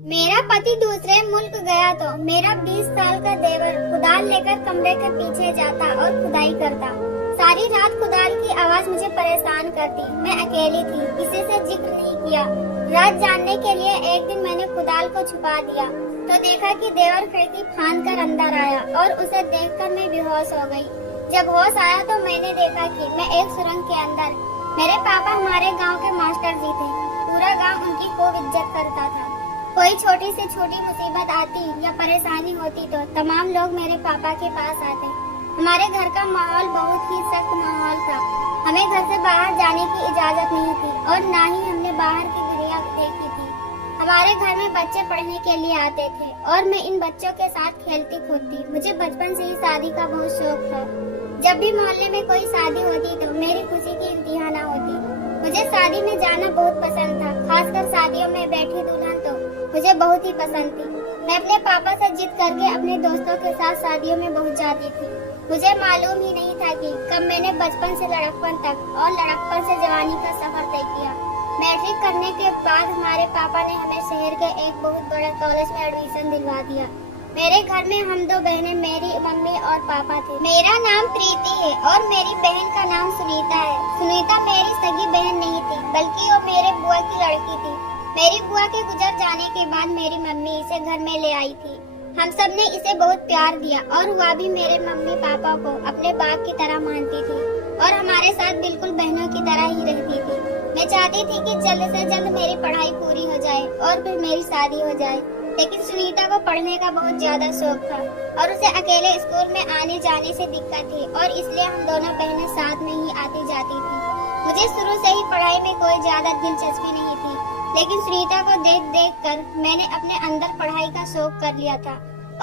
मेरा पति दूसरे मुल्क गया तो मेरा 20 साल का देवर कुदाल लेकर कमरे के पीछे जाता और खुदाई करता। सारी रात कुदाल की आवाज मुझे परेशान करती। मैं अकेली थी, किसी से जिक्र नहीं किया। रात जानने के लिए एक दिन मैंने कुदाल को छुपा दिया तो देखा कि देवर खिड़की फांद कर अंदर आया और उसे देखकर मैं बेहोश हो गई। जब होश आया तो मैंने देखा कि मैं एक सुरंग के अंदर। मेरे पापा हमारे गाँव के मास्टर जी थे। पूरा गाँव उनकी खूब इज्जत करता था। कोई छोटी से छोटी मुसीबत आती या परेशानी होती तो तमाम लोग मेरे पापा के पास आते। हमारे घर का माहौल बहुत ही सख्त माहौल था। हमें घर से बाहर जाने की इजाजत नहीं थी और ना ही हमने बाहर की दुनिया देखी थी। हमारे घर में बच्चे पढ़ने के लिए आते थे और मैं इन बच्चों के साथ खेलती कूदती। मुझे बचपन से ही शादी का बहुत शौक था। जब भी मोहल्ले में कोई शादी होती तो मेरी खुशी की इंतहा न होती। मुझे शादी में जाना बहुत पसंद था, खासकर शादियों में बैठी दुल्हन तो मुझे बहुत ही पसंद थी। मैं अपने पापा से जिद करके अपने दोस्तों के साथ शादियों में पहुंच जाती थी। मुझे मालूम ही नहीं था कि कब मैंने बचपन से लड़कपन तक और लड़कपन से जवानी का सफर तय किया। मैट्रिक करने के बाद हमारे पापा ने हमें शहर के एक बहुत बड़े कॉलेज में एडमिशन दिलवा दिया। मेरे घर में हम दो बहनें, मेरी मम्मी और पापा थे। मेरा नाम प्रीति है और मेरी बहन का नाम सुनीता है। सुनीता मेरी सगी बहन नहीं थी, बल्कि वो मेरे बुआ की लड़की थी। मेरी बुआ के गुजर जाने के बाद मेरी मम्मी इसे घर में ले आई थी। हम सब ने इसे बहुत प्यार दिया और वह भी मेरे मम्मी पापा को अपने बाप की तरह मानती थी और हमारे साथ बिल्कुल बहनों की तरह ही रहती थी। मैं चाहती थी कि जल्द से जल्द मेरी पढ़ाई पूरी हो जाए और फिर मेरी शादी हो जाए, लेकिन सुनीता को पढ़ने का बहुत ज्यादा शौक था और उसे अकेले स्कूल में आने जाने से दिक्कत थी और इसलिए हम दोनों बहनें साथ में ही आती जाती थी। मुझे शुरू से ही पढ़ाई में कोई ज्यादा दिलचस्पी नहीं थी, लेकिन सुनीता को देख देख कर मैंने अपने अंदर पढ़ाई का शौक कर लिया था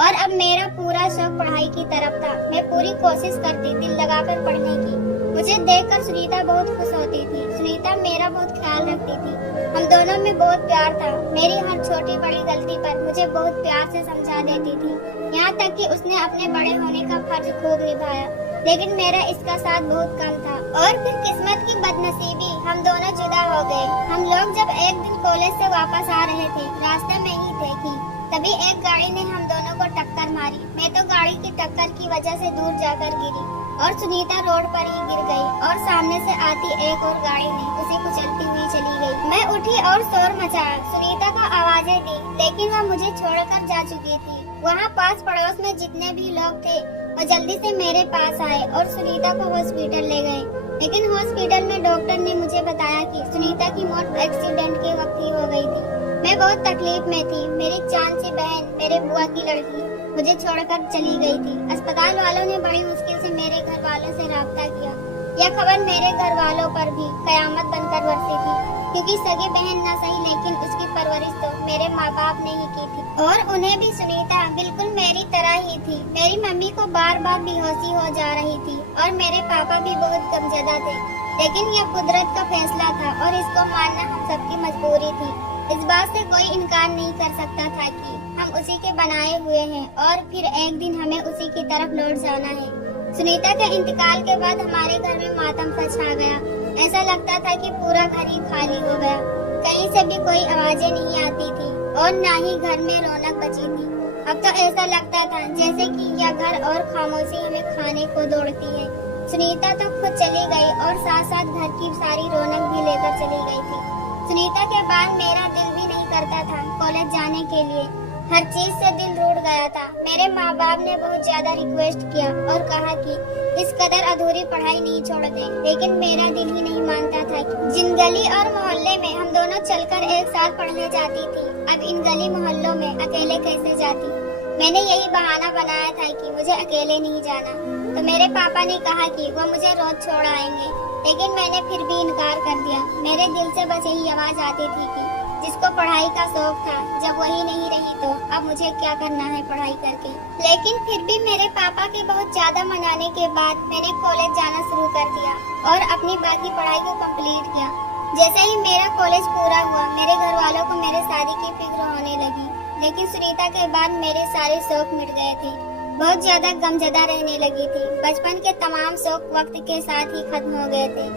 और अब मेरा पूरा शौक पढ़ाई की तरफ था। मैं पूरी कोशिश करती दिल लगाकर पढ़ने की। मुझे देखकर सुनीता बहुत खुश होती थी। सुनीता मेरा बहुत ख्याल रखती थी। हम दोनों में बहुत प्यार था। मेरी हर छोटी बड़ी गलती पर मुझे बहुत प्यार से समझा देती थी, यहाँ तक कि उसने अपने बड़े होने का फर्ज खूब निभाया, लेकिन मेरा इसका साथ बहुत कम था। और फिर किस्मत की बदनसीबी, हम दोनों जुदा हो गए। हम लोग जब एक दिन कॉलेज से वापस आ रहे थे, रास्ते में ही थे कि तभी एक गाड़ी ने हम दोनों को टक्कर मारी। मैं तो गाड़ी की टक्कर की वजह से दूर जाकर गिरी और सुनीता रोड पर ही गिर गई और सामने से आती एक और गाड़ी ने उसे कुचलती हुई चली गई। मैं उठी और शोर मचाया, सुनीता को आवाजें दी, लेकिन वह मुझे छोड़कर जा चुकी थी। वहाँ पास पड़ोस में जितने भी लोग थे वो जल्दी से मेरे पास आए और सुनीता को हॉस्पिटल ले गए, लेकिन हॉस्पिटल में डॉक्टर ने मुझे बताया कि सुनीता की मौत एक्सीडेंट के वक्त ही हो गई थी। मैं बहुत तकलीफ में थी। मेरी चांद सी बहन, मेरे बुआ की लड़की, मुझे छोड़कर चली गई थी। अस्पताल वालों ने बड़ी मुश्किल से मेरे घर वालों से राब्ता किया। यह खबर मेरे घर वालों पर भी कयामत बनकर बरसी थी, क्योंकि सगी बहन न सही लेकिन उसकी परवरिश तो मेरे माँ बाप ने ही की थी और उन्हें भी सुनीता बिल्कुल मेरी तरह ही थी। मेरी मम्मी को बार बार बेहोशी हो जा रही थी और मेरे पापा भी बहुत गमजदा थे, लेकिन यह कुदरत का फैसला था और इसको मानना हम सबकी मजबूरी थी। इस बात से कोई इनकार नहीं कर सकता था कि हम उसी के बनाए हुए हैं और फिर एक दिन हमें उसी की तरफ लौट जाना है। सुनीता के इंतकाल के बाद हमारे घर में मातम सा छा गया। ऐसा लगता था कि पूरा घर ही खाली हो गया। कहीं से भी कोई आवाजें नहीं आती थी और न ही घर में रौनक बची थी। अब तो ऐसा लगता था जैसे कि यह घर और खामोशी हमें खाने को दौड़ती है। सुनीता तो खुद चली गई और साथ साथ घर की सारी रौनक भी लेकर चली गई थी। सुनीता के बाद मेरा दिल भी नहीं करता था कॉलेज जाने के लिए। हर चीज से दिल रूठ गया था। मेरे माँ बाप ने बहुत ज्यादा रिक्वेस्ट किया और कहा कि इस कदर अधूरी पढ़ाई नहीं छोड़ दे, लेकिन मेरा दिल ही नहीं मानता था कि जिन गली और मोहल्ले में हम दोनों चलकर एक साथ पढ़ने जाती थी, अब इन गली मोहल्लों में अकेले कैसे जाती। मैंने यही बहाना बनाया था कि मुझे अकेले नहीं जाना, तो मेरे पापा ने कहा कि वो मुझे रोज छोड़ आएंगे, लेकिन मैंने फिर भी इनकार कर दिया। मेरे दिल से बस यही आवाज आती थी कि जिसको पढ़ाई का शौक था, जब वही नहीं रही तो अब मुझे क्या करना है पढ़ाई करके। लेकिन फिर भी मेरे पापा के बहुत ज्यादा मनाने के बाद मैंने कॉलेज जाना शुरू कर दिया और अपनी बाकी पढ़ाई को कंप्लीट किया। जैसे ही मेरा कॉलेज पूरा हुआ, मेरे घर वालों को मेरे शादी की फिक्र होने लगी, लेकिन सुनीता के बाद मेरे सारे शौक मिट गए थे। बहुत ज्यादा गमजदा रहने लगी थी। बचपन के तमाम शौक वक्त के साथ ही खत्म हो गए थे।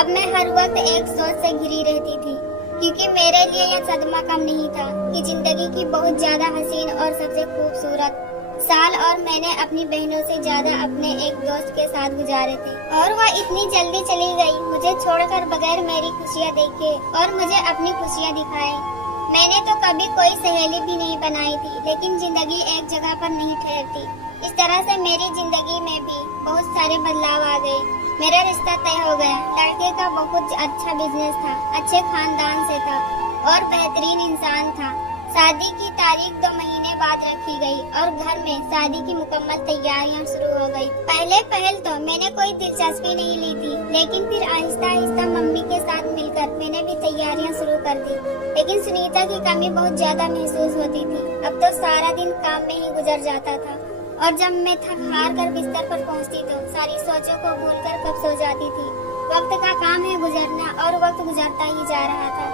अब मैं हर वक्त एक सोच से घिरी रहती थी। क्योंकि मेरे लिए यह सदमा कम नहीं था कि जिंदगी की बहुत ज्यादा हसीन और सबसे खूबसूरत साल और मैंने अपनी बहनों से ज्यादा अपने एक दोस्त के साथ गुजारे थे, और वह इतनी जल्दी चली गई, मुझे छोड़कर बगैर मेरी खुशियाँ देखे और मुझे अपनी खुशियाँ दिखाए। मैंने तो कभी कोई सहेली भी नहीं बनाई थी, लेकिन जिंदगी एक जगह पर नहीं ठहरती। इस तरह से मेरी जिंदगी में भी बहुत सारे बदलाव आ गए। मेरा रिश्ता तय हो गया। लड़के का बहुत अच्छा बिजनेस था, अच्छे खानदान से था और बेहतरीन इंसान था। शादी की तारीख 2 महीने बाद रखी गई और घर में शादी की मुकम्मल तैयारियां शुरू हो गई। पहल तो मैंने कोई दिलचस्पी नहीं ली थी, लेकिन फिर आहिस्ता आहिस्ता मम्मी के साथ मिलकर मैंने भी तैयारियां शुरू कर दी। लेकिन सुनीता की कमी बहुत ज्यादा महसूस होती थी। अब तो सारा दिन काम में ही गुजर जाता था और जब मैं थक हार कर बिस्तर पर पहुंचती तो सारी सोचों को भूलकर कब सो जाती थी। वक्त का काम है गुजरना और वक्त गुजरता ही जा रहा था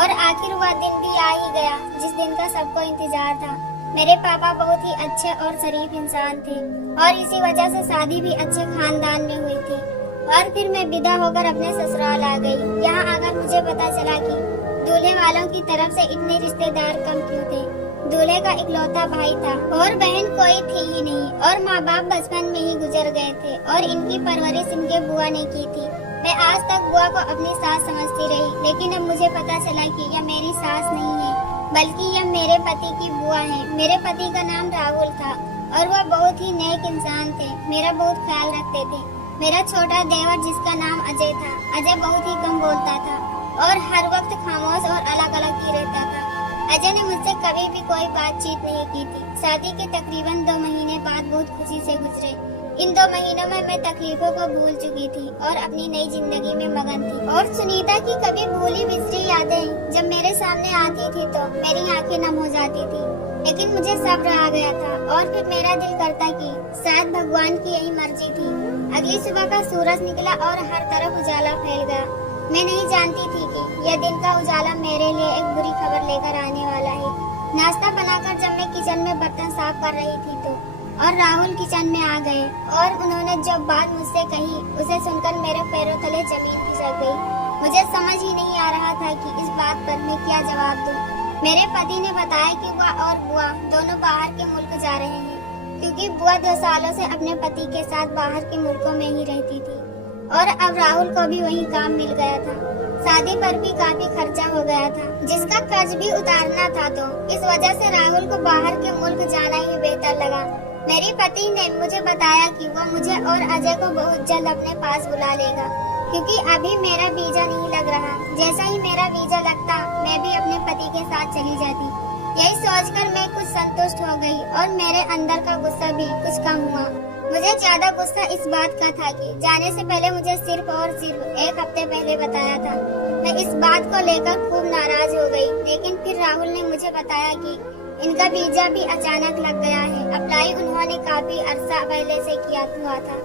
और आखिर वह दिन भी आ ही गया जिस दिन का सबको इंतजार था। मेरे पापा बहुत ही अच्छे और शरीफ इंसान थे और इसी वजह से शादी भी अच्छे खानदान में हुई थी। और फिर मैं विदा होकर अपने ससुराल आ गई। यहाँ आकर मुझे पता चला कि दूल्हे वालों की तरफ से इतने रिश्तेदार कम क्यों थे। दूल्हे का इकलौता भाई था और बहन कोई थी ही नहीं और माँ बाप बचपन में ही गुजर गए थे और इनकी परवरिश इनके बुआ ने की थी। मैं आज तक बुआ को अपनी सास समझती रही, लेकिन अब मुझे पता चला कि यह मेरी सास नहीं है, बल्कि यह मेरे पति की बुआ है। मेरे पति का नाम राहुल था और वह बहुत ही नेक इंसान थे, मेरा बहुत ख्याल रखते थे। मेरा छोटा देवर जिसका नाम अजय था, अजय बहुत ही कम बोलता था और हर वक्त खामोश और अलग अलग ही रहता था। अजय ने मुझसे कभी भी कोई बातचीत नहीं की थी। शादी के तकरीबन 2 महीने बाद बहुत खुशी से गुजरे। इन 2 महीनों में मैं तकलीफों को भूल चुकी थी और अपनी नई जिंदगी में मगन थी। और सुनीता की कभी भूली बिसरी यादें जब मेरे सामने आती थी तो मेरी आंखें नम हो जाती थी, लेकिन मुझे सब्र आ गया था और फिर मेरा दिल करता कि शायद भगवान की यही मर्जी थी। अगली सुबह का सूरज निकला और हर तरफ उजाला फैल गया। मैं नहीं जानती थी कि यह दिन का उजाला मेरे लिए एक बुरी खबर लेकर आने वाला है। नाश्ता बनाकर जब मैं किचन में बर्तन साफ कर रही थी तो और राहुल किचन में आ गए और उन्होंने जो बात मुझसे कही उसे सुनकर मेरे पैरों तले जमीन खिसक गई। मुझे समझ ही नहीं आ रहा था कि इस बात पर मैं क्या जवाब दूं। मेरे पति ने बताया कि वह और बुआ दोनों बाहर के मुल्क जा रहे हैं, क्योंकि बुआ 2 सालों से अपने पति के साथ बाहर के मुल्कों में ही रहती थी और अब राहुल को भी वही काम मिल गया था। शादी पर भी काफी खर्चा हो गया था, जिसका कर्ज भी उतारना था, तो इस वजह से राहुल को बाहर के मुल्क जाना ही बेहतर लगा। मेरे पति ने मुझे बताया कि वह मुझे और अजय को बहुत जल्द अपने पास बुला लेगा, क्योंकि अभी मेरा वीजा नहीं लग रहा। जैसा ही मेरा वीजा लगता मैं भी अपने पति के साथ चली जाती। यही सोचकर मैं कुछ संतुष्ट हो गई और मेरे अंदर का गुस्सा भी कुछ कम हुआ। मुझे ज्यादा गुस्सा इस बात का था कि जाने से पहले मुझे सिर्फ और सिर्फ 1 हफ्ते पहले बताया था। मैं इस बात को लेकर खूब नाराज हो गई, लेकिन फिर राहुल ने मुझे बताया कि इनका वीजा भी अचानक लग गया है। अप्लाई उन्होंने काफी अरसा पहले से किया हुआ था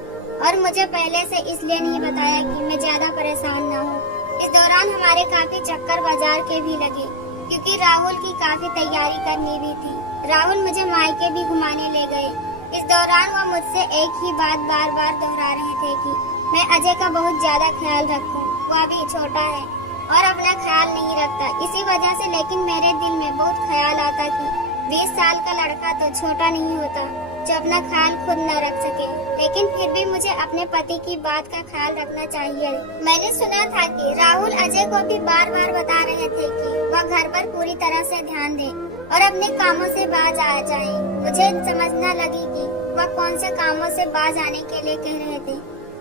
और मुझे पहले से इसलिए नहीं बताया कि मैं ज्यादा परेशान न हूँ। इस दौरान हमारे काफी चक्कर बाजार के भी लगे, क्योंकि राहुल की काफी तैयारी करनी भी थी। राहुल मुझे मायके भी घुमाने ले गए। इस दौरान वो मुझसे एक ही बात बार बार दोहरा रहे थे कि मैं अजय का बहुत ज्यादा ख्याल रखूं। वो अभी छोटा है और अपना ख्याल नहीं रखता, इसी वजह से। लेकिन मेरे दिल में बहुत ख्याल आता कि 20 साल का लड़का तो छोटा नहीं होता जो अपना ख्याल खुद न रख सके। लेकिन फिर भी मुझे अपने पति की बात का ख्याल रखना चाहिए। मैंने सुना था कि राहुल अजय को भी बार बार बता रहे थे कि वह घर पर पूरी तरह से ध्यान दे और अपने कामों से बाज आ जाए। मुझे समझना लगी कि वह कौन से कामों से बाज आने के लिए कह रहे थे,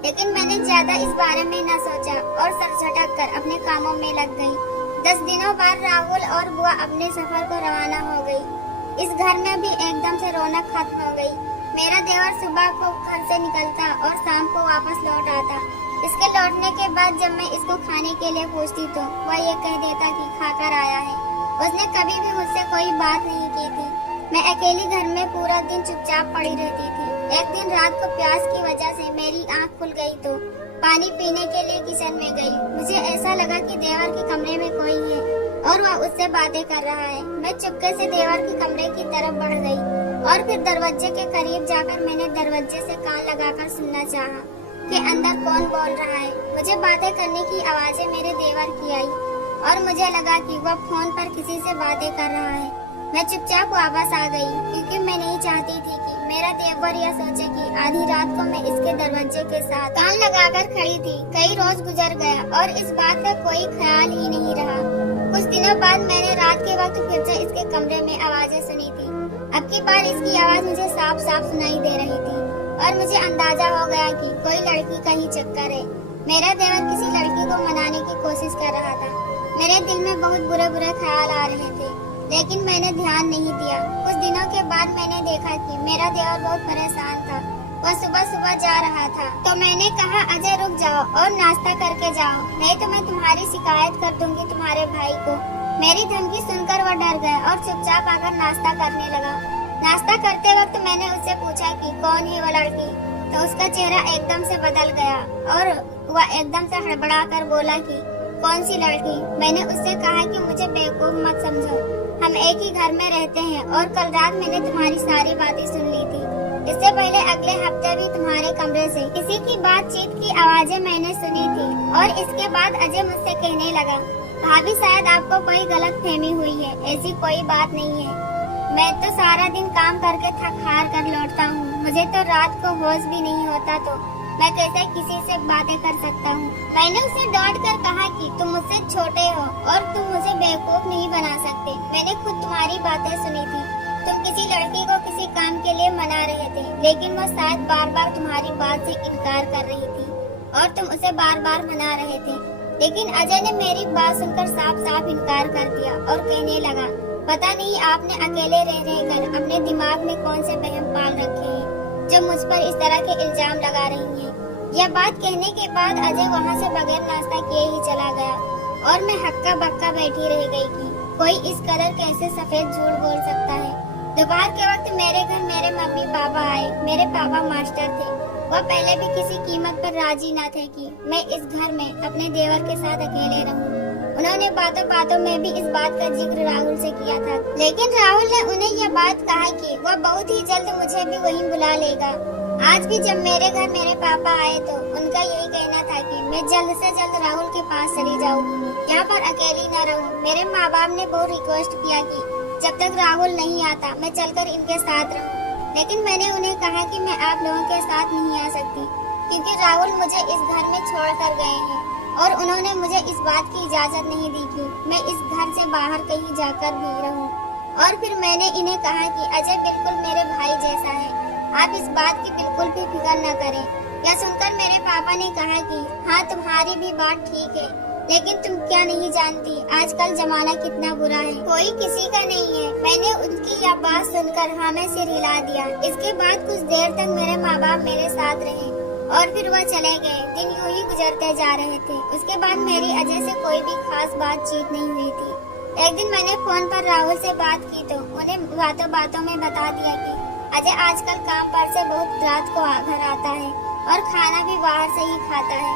लेकिन मैंने ज्यादा इस बारे में न सोचा और सर झटक कर अपने कामों में लग गई। 10 दिनों बाद राहुल और बुआ अपने सफर को रवाना हो गई। इस घर में भी एकदम से रौनक खत्म हो गई। मेरा देवर सुबह को घर से निकलता और शाम को वापस लौट आता। इसके लौटने के बाद जब मैं इसको खाने के लिए पूछती तो वह ये कह देता कि खाकर आया है। उसने कभी भी मुझसे कोई बात नहीं की थी। मैं अकेली घर में पूरा दिन चुपचाप पड़ी रहती थी। एक दिन रात को प्यास की वजह से मेरी आँख खुल गई तो पानी पीने के लिए किचन में गई। मुझे ऐसा लगा कि देवर के कमरे में कोई है और वह उससे बातें कर रहा है। मैं चुपके से देवर के कमरे की तरफ बढ़ गई और फिर दरवाजे के करीब जाकर मैंने दरवाजे से कान लगाकर सुनना चाहा कि अंदर कौन बोल रहा है। मुझे बातें करने की आवाजें मेरे देवर की आई और मुझे लगा कि वह फोन पर किसी से बातें कर रहा है। मैं चुपचाप वापस आ गई क्योंकि मैं नहीं चाहती थी कि मेरा देवर यह सोचे कि आधी रात को मैं इसके दरवाजे के साथ कान लगाकर खड़ी थी। कई रोज गुजर गया और इस बात का कोई ख्याल ही नहीं रहा। कुछ दिनों बाद मैंने रात के वक्त फिर से इसके कमरे में आवाजें सुनी थी। अब की बार इसकी आवाज मुझे साफ साफ सुनाई दे रही थी और मुझे अंदाजा हो गया कि कोई लड़की का ही चक्कर है। मेरा देवर किसी लड़की को मनाने की कोशिश कर रहा था। मेरे दिल में बहुत बुरे बुरे ख्याल आ रहे थे, लेकिन मैंने ध्यान नहीं दिया। कुछ दिनों के बाद मैंने देखा कि मेरा देवर बहुत परेशान था। वह सुबह सुबह जा रहा था, तो मैंने कहा अजय रुक जाओ और नाश्ता करके जाओ, नहीं तो मैं तुम्हारी शिकायत कर दूंगी तुम्हारे भाई को। मेरी धमकी सुनकर वह डर गया और चुपचाप आकर नाश्ता करने लगा। नाश्ता करते वक्त मैंने उससे पूछा कि कौन है वह लड़की, तो उसका चेहरा एकदम से बदल गया और वह एकदम से हड़बड़ा कर बोला कि कौन सी लड़की। मैंने उससे कहा कि मुझे बेवकूफ मत समझो, हम एक ही घर में रहते हैं और कल रात मैंने तुम्हारी सारी बातें सुन ली थी। इससे पहले अगले हफ्ते भी तुम्हारे कमरे से किसी की बातचीत की आवाजें मैंने सुनी थी। और इसके बाद अजय मुझसे कहने लगा, भाभी शायद आपको कोई गलत फहमी हुई है, ऐसी कोई बात नहीं है। मैं तो सारा दिन काम करके थक हार कर लौटता हूँ, मुझे तो रात को होश भी नहीं होता, तो मैं कैसे किसी से बातें कर सकता हूँ। मैंने उसे डांट कर कहा कि तुम मुझसे छोटे हो और तुम मुझे बेवकूफ नहीं बना सकते। मैंने खुद तुम्हारी बातें सुनी थी। तुम किसी लड़की को किसी काम के लिए मना रहे थे, लेकिन वो शायद बार बार तुम्हारी बात से इनकार कर रही थी और तुम उसे बार बार मना रहे थे। लेकिन अजय ने मेरी बात सुनकर साफ साफ इनकार कर दिया और कहने लगा, पता नहीं आपने अकेले रह रहकर अपने दिमाग में कौन से वहम पाल रखे हैं जो मुझ पर इस तरह के इल्जाम लगा रही हैं। यह बात कहने के बाद अजय वहाँ से बगैर नाश्ता किए ही चला गया और मैं हक्का बक्का बैठी रह गई कि कोई इस कदर कैसे सफेद झूठ बोल सकता है। दोपहर के वक्त मेरे घर मेरे मम्मी पापा आए। मेरे पापा मास्टर थे। वह पहले भी किसी कीमत पर राजी न थे कि मैं इस घर में अपने देवर के साथ अकेले रहूं। उन्होंने बातों बातों में भी इस बात का जिक्र राहुल से किया था, लेकिन राहुल ने उन्हें यह बात कहा कि वह बहुत ही जल्द मुझे भी वहीं बुला लेगा। आज भी जब मेरे घर मेरे पापा आए तो उनका यही कहना था कि मैं जल्द से जल्द राहुल के पास चली जाऊँ, यहाँ पर अकेली न रहूँ। मेरे माँ बाप ने बहुत रिक्वेस्ट किया कि जब तक राहुल नहीं आता मैं चलकर इनके साथ रहूँ, लेकिन मैंने उन्हें कहा कि मैं आप लोगों के साथ नहीं आ सकती क्योंकि राहुल मुझे इस घर में छोड़ कर गए हैं और उन्होंने मुझे इस बात की इजाजत नहीं दी कि मैं इस घर से बाहर कहीं जाकर भी रहूं। और फिर मैंने इन्हें कहा कि अजय बिल्कुल मेरे भाई जैसा है, आप इस बात की बिल्कुल भी फिक्र न करें। यह सुनकर मेरे पापा ने कहा कि हाँ तुम्हारी भी बात ठीक है, लेकिन तुम क्या नहीं जानती आजकल जमाना कितना बुरा है, कोई किसी का नहीं है। मैंने उनकी यह बात सुनकर हाँ में सिर हिला दिया। इसके बाद कुछ देर तक मेरे माँ बाप मेरे साथ रहे और फिर वह चले गए। दिन यूं ही गुजरते जा रहे थे। उसके बाद मेरी अजय से कोई भी खास बातचीत नहीं हुई थी। एक दिन मैंने फोन पर राहुल से बात की तो उन्हें बातों बातों में बता दिया कि अजय आजकल काम पर से बहुत रात को घर आता है और खाना भी बाहर से ही खाता है।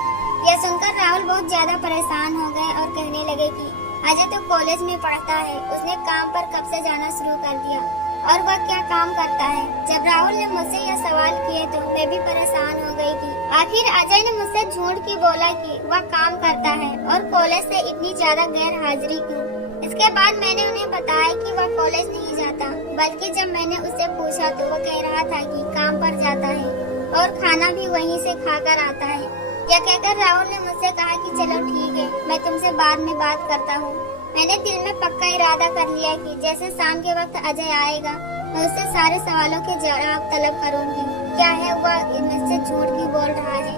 यह सुनकर राहुल बहुत ज्यादा परेशान हो गए और कहने लगे कि अजय तो कॉलेज में पढ़ता है, उसने काम पर कब से जाना शुरू कर दिया और वह क्या काम करता है। जब राहुल ने मुझसे यह सवाल किए तो मैं भी परेशान हो गई कि आखिर अजय ने मुझसे झूठ क्यों बोला कि वह काम करता है और कॉलेज से इतनी ज्यादा गैर हाजिरी क्यों। इसके बाद मैंने उन्हें बताया कि वह कॉलेज नहीं जाता, बल्कि जब मैंने उससे पूछा तो वह कह रहा था कि काम पर जाता है और खाना भी वहीं से खाकर आता है। यह कहकर राहुल ने मुझसे कहा कि चलो ठीक है, मैं तुमसे बाद में बात करता हूँ। मैंने दिल में पक्का इरादा कर लिया कि जैसे शाम के वक्त अजय आएगा मैं उससे सारे सवालों के जवाब तलब करूंगी। क्या है वह मुझसे झूठ क्यों बोल रहा है।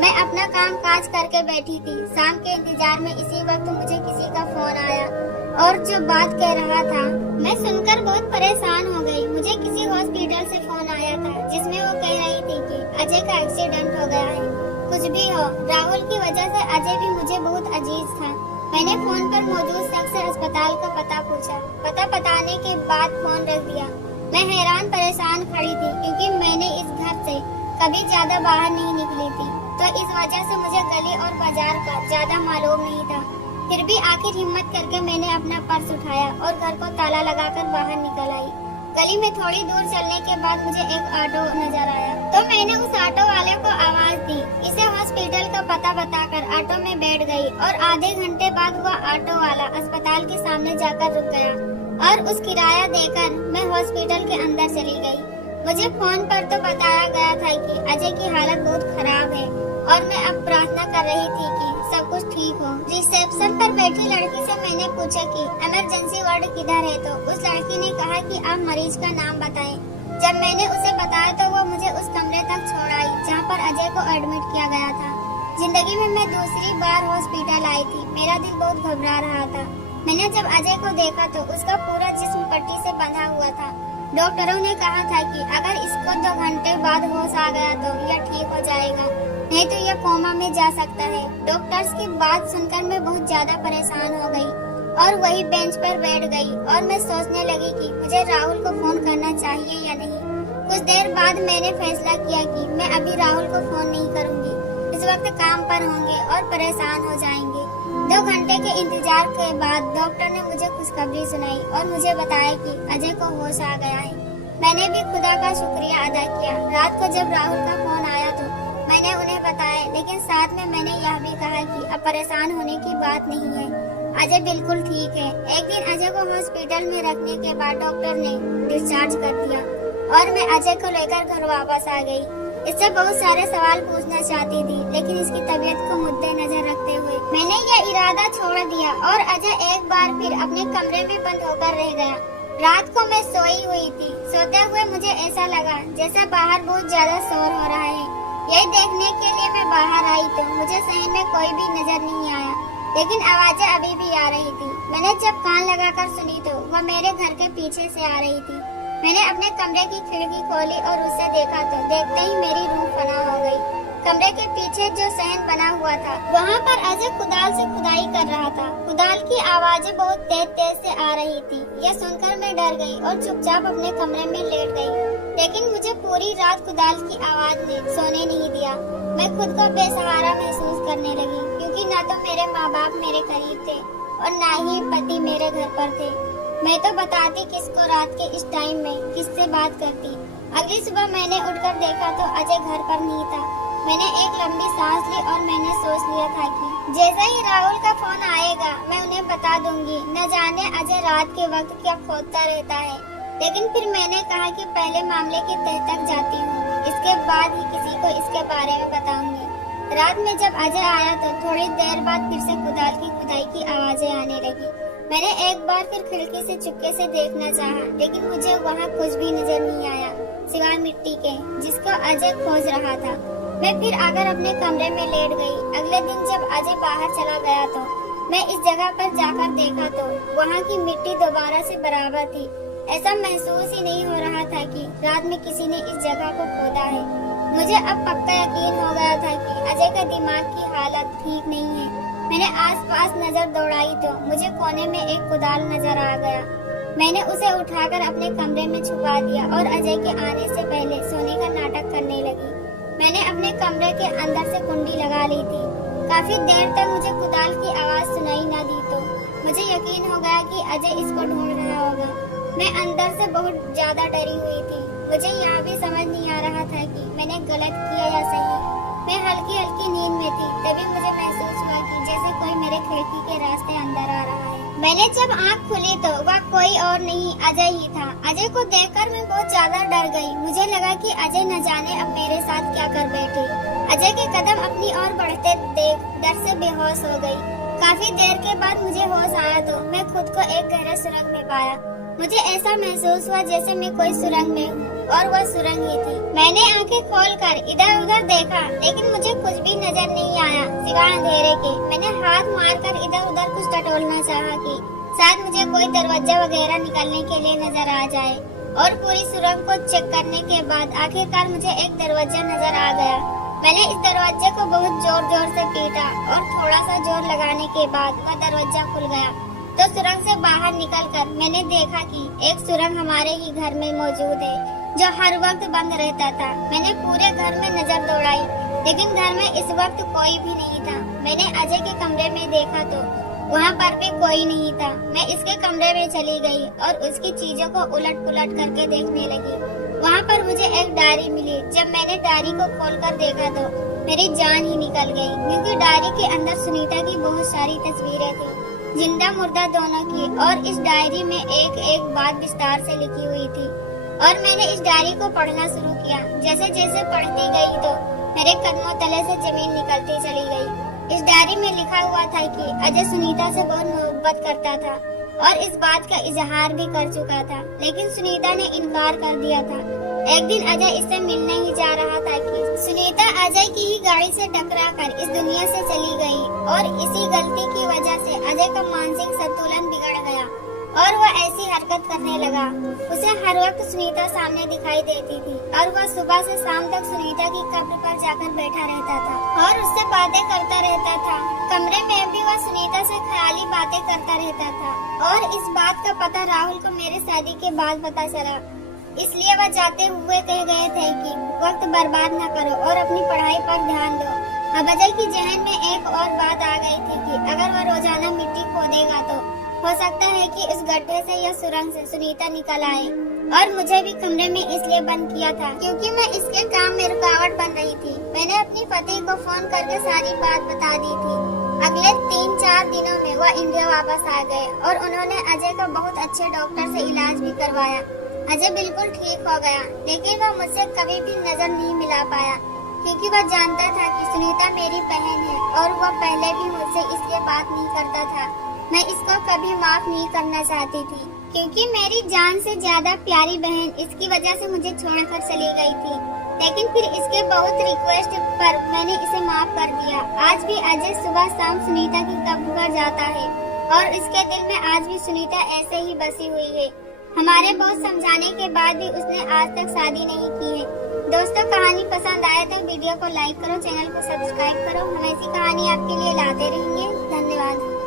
मैं अपना काम काज करके बैठी थी। शाम के इंतजार में इसी वक्त मुझे किसी का फोन आया और जो बात कह रहा था मैं सुनकर बहुत परेशान हो गई। मुझे किसी हॉस्पिटल से फोन आया था जिसमें वो कह रही थी कि अजय का एक्सीडेंट हो गया है। कुछ भी हो, राहुल की वजह से अजय भी मुझे बहुत अजीज था। मैंने फोन पर मौजूद शख्स से अस्पताल का पता पूछा। पता बताने के बाद फोन रख दिया। मैं हैरान परेशान खड़ी थी क्योंकि मैंने इस घर से कभी ज्यादा बाहर नहीं निकली थी, तो इस वजह से मुझे गली और बाजार का ज्यादा मालूम नहीं था। फिर भी आखिर हिम्मत करके मैंने अपना पर्स उठाया और घर को ताला लगाकर बाहर निकल आई। गली में थोड़ी दूर चलने के बाद मुझे एक ऑटो नजर आया, तो मैंने उस ऑटो वाले को आवाज दी। इसे हॉस्पिटल का पता बताकर ऑटो में बैठ गई और आधे घंटे बाद वह ऑटो वाला अस्पताल के सामने जाकर रुक गया और उस किराया देकर मैं हॉस्पिटल के अंदर चली गई। मुझे फोन पर तो बताया गया था कि अजय की हालत बहुत खराब है और मैं अब प्रार्थना कर रही थी कि सब कुछ ठीक हो। रिसेप्शन पर बैठी लड़की से मैंने पूछा कि इमरजेंसी वार्ड किधर है, तो उस लड़की ने कहा कि आप मरीज का नाम बताएं। जब मैंने उसे बताया तो वो मुझे उस कमरे तक छोड़ आई जहाँ पर अजय को एडमिट किया गया था। जिंदगी में मैं दूसरी बार हॉस्पिटल आई थी। मेरा दिल बहुत घबरा रहा था। मैंने जब अजय को देखा तो उसका पूरा जिस्म पट्टी से बंधा हुआ था। डॉक्टरों ने कहा था कि अगर इसको 2 घंटे बाद होश आ गया तो यह ठीक हो जाएगा, नहीं तो यह कोमा में जा सकता है। डॉक्टर्स की बात सुनकर मैं बहुत ज्यादा परेशान हो गई और वही बेंच पर बैठ गई और मैं सोचने लगी कि मुझे राहुल को फोन करना चाहिए या नहीं। कुछ देर बाद मैंने फैसला किया कि मैं अभी राहुल को फोन नहीं करूंगी। इस वक्त काम पर होंगे और परेशान हो जाएंगे। 2 घंटे के इंतजार के बाद डॉक्टर ने मुझे खुशखबरी सुनाई और मुझे बताया कि अजय को होश आ गया है। मैंने भी खुदा का शुक्रिया अदा किया। रात को जब राहुल का फोन आया तो मैंने उन्हें बताया, लेकिन साथ में मैंने यह भी कहा कि अब परेशान होने की बात नहीं है, अजय बिल्कुल ठीक है। एक दिन अजय को हॉस्पिटल में रखने के बाद डॉक्टर ने डिस्चार्ज कर दिया और मैं अजय को लेकर घर वापस आ गई। इससे बहुत सारे सवाल पूछना चाहती थी, लेकिन इसकी तबीयत को मद्देनजर रखते हुए मैंने यह इरादा छोड़ दिया और अजय एक बार फिर अपने कमरे में बंद होकर रह गया। रात को मैं सोई हुई थी। सोते हुए मुझे ऐसा लगा जैसे बाहर बहुत ज्यादा शोर हो रहा है। यही देखने के लिए मैं बाहर आई तो मुझे शहर में कोई भी नजर नहीं आया, लेकिन आवाजें अभी भी आ रही थी। मैंने जब कान लगाकर सुनी तो वह मेरे घर के पीछे से आ रही थी। मैंने अपने कमरे की खिड़की खोली और उसे देखा तो देखते ही मेरी रूह फना हो गई। कमरे के पीछे जो सहन बना हुआ था वहाँ पर अजय कुदाल से खुदाई कर रहा था। कुदाल की आवाजें बहुत तेज तेज से आ रही थी। यह सुनकर मैं डर गई और चुपचाप अपने कमरे में लेट गई। लेकिन मुझे पूरी रात कुदाल की आवाज ने सोने नहीं दिया। मैं खुद को बेसहारा महसूस करने लगी, क्योंकि न तो मेरे माँ बाप मेरे करीब थे और न ही पति मेरे घर पर थे। मैं तो बताती किसको रात के इस टाइम में, किससे बात करती। अगली सुबह मैंने उठकर देखा तो अजय घर पर नहीं था। मैंने एक लंबी सांस ली और मैंने सोच लिया था कि जैसे ही राहुल का फोन आएगा मैं उन्हें बता दूंगी। न जाने अजय रात के वक्त क्या खोदता रहता है। लेकिन फिर मैंने कहा कि पहले मामले की तह तक जाती हूँ, इसके बाद ही किसी को इसके बारे में बताऊंगी। रात में जब अजय आया तो थोड़ी देर बाद फिर से कुदाल की खुदाई की आवाजें आने लगी। मैंने एक बार फिर खिड़की से चुपके से देखना चाहा, लेकिन मुझे वहाँ कुछ भी नजर नहीं आया सिवाय मिट्टी के, जिसको अजय खोज रहा था। मैं फिर आकर अपने कमरे में लेट गई। अगले दिन जब अजय बाहर चला गया तो मैं इस जगह पर जाकर देखा तो वहाँ की मिट्टी दोबारा से बराबर थी। ऐसा महसूस ही नहीं हो रहा था कि रात में किसी ने इस जगह को खोदा है। मुझे अब पक्का यकीन हो गया था कि अजय का दिमाग की हालत ठीक नहीं है। मैंने आसपास नजर दौड़ाई तो मुझे कोने में एक कुदाल नजर आ गया। मैंने उसे उठाकर अपने कमरे में छुपा दिया और अजय के आने से पहले सोने का नाटक करने लगी। मैंने अपने कमरे के अंदर से कुंडी लगा ली थी। काफी देर तक मुझे कुदाल की आवाज सुनाई न दी तो मुझे यकीन हो गया कि अजय इसको ढूंढ रहा होगा। मैं अंदर से बहुत ज्यादा डरी हुई थी। मुझे यहाँ भी समझ नहीं आ रहा था कि मैंने गलत किया या सही। मैं हल्की हल्की नींद में थी, तभी मुझे महसूस हुआ कि जैसे कोई मेरे खिड़की के रास्ते अंदर आ रहा है। मैंने जब आँख खोली तो वह कोई और नहीं अजय ही था। अजय को देखकर मैं बहुत ज्यादा डर गई। मुझे लगा कि अजय न जाने अब मेरे साथ क्या कर बैठे। अजय के कदम अपनी ओर बढ़ते देख डर से बेहोश हो गई। काफी देर के बाद मुझे होश आया तो मैं खुद को एक गहरे सुरंग में पाया। मुझे ऐसा महसूस हुआ जैसे मैं कोई सुरंग में हूँ और वह सुरंग ही थी। मैंने आंखें खोलकर इधर उधर देखा, लेकिन मुझे कुछ भी नजर नहीं आया सिवाय अंधेरे के। मैंने हाथ मारकर इधर उधर कुछ टटोलना चाहा कि शायद मुझे कोई दरवाजा वगैरह निकलने के लिए नजर आ जाए। और पूरी सुरंग को चेक करने के बाद आखिरकार मुझे एक दरवाजा नजर आ गया। मैंने इस दरवाजे को बहुत जोर जोर से पीटा और थोड़ा सा जोर लगाने के बाद वह दरवाजा खुल गया। तो सुरंग से बाहर निकलकर मैंने देखा कि एक सुरंग हमारे ही घर में मौजूद है, जो हर वक्त बंद रहता था। मैंने पूरे घर में नजर दौड़ाई, लेकिन घर में इस वक्त कोई भी नहीं था। मैंने अजय के कमरे में देखा तो वहाँ पर भी कोई नहीं था। मैं इसके कमरे में चली गई और उसकी चीजों को उलट पुलट करके देखने लगी। वहाँ पर मुझे एक डायरी मिली। जब मैंने डायरी को खोलकर देखा तो मेरी जान ही निकल गई, क्योंकि डायरी के अंदर सुनीता की बहुत सारी तस्वीरें थी, जिंदा मुर्दा दोनों की। और इस डायरी में एक एक बात विस्तार से लिखी हुई थी और मैंने इस डायरी को पढ़ना शुरू किया। जैसे जैसे पढ़ती गई तो मेरे कदमों तले से जमीन निकलती चली गई। इस डायरी में लिखा हुआ था कि अजय सुनीता से बहुत मोहब्बत करता था और इस बात का इजहार भी कर चुका था, लेकिन सुनीता ने इनकार कर दिया था। एक दिन अजय इससे मिलने ही जा रहा था कि सुनीता अजय की ही गाड़ी से टकराकर इस दुनिया से चली गई और इसी गलती की वजह से अजय का मानसिक संतुलन बिगड़ गया और वह ऐसी हरकत करने लगा। उसे हर वक्त सुनीता सामने दिखाई देती थी और वह सुबह से शाम तक सुनीता की कब्र पर जाकर बैठा रहता था और उससे बातें करता रहता था। कमरे में भी वह सुनीता से ख्याली बातें करता रहता था और इस बात का पता राहुल को मेरी शादी के बाद पता चला। इसलिए वह जाते हुए कह गए थे कि वक्त बर्बाद न करो और अपनी पढ़ाई पर ध्यान दो। अब अजय की जहन में एक और बात आ गई थी कि अगर वह रोजाना मिट्टी खोदेगा तो हो सकता है कि उस गड्ढे से या सुरंग से सुनीता निकल आए। और मुझे भी कमरे में इसलिए बंद किया था क्योंकि मैं इसके काम में रुकावट बन रही थी। मैंने अपनी पति को फोन करके सारी बात बता दी थी। अगले 3-4 दिनों में वह इंडिया वापस आ गए और उन्होंने अजय का बहुत अच्छे डॉक्टर से इलाज भी करवाया। अजय बिल्कुल ठीक हो गया, लेकिन वह मुझसे कभी भी नजर नहीं मिला पाया क्योंकि वह जानता था कि सुनीता मेरी बहन है और वह पहले भी मुझसे इसलिए बात नहीं करता था। मैं इसको कभी माफ नहीं करना चाहती थी क्योंकि मेरी जान से ज्यादा प्यारी बहन इसकी वजह से मुझे छोड़कर चली गई थी। लेकिन फिर इसके बहुत रिक्वेस्ट पर मैंने इसे माफ कर दिया। आज भी अजय सुबह शाम सुनीता की कब्र पर जाता है और इसके दिल में आज भी सुनीता ऐसे ही बसी हुई है। हमारे बहुत समझाने के बाद भी उसने आज तक शादी नहीं की है। दोस्तों, कहानी पसंद आए तो वीडियो को लाइक करो, चैनल को सब्सक्राइब करो। हम ऐसी कहानी आपके लिए लाते रहेंगे। धन्यवाद।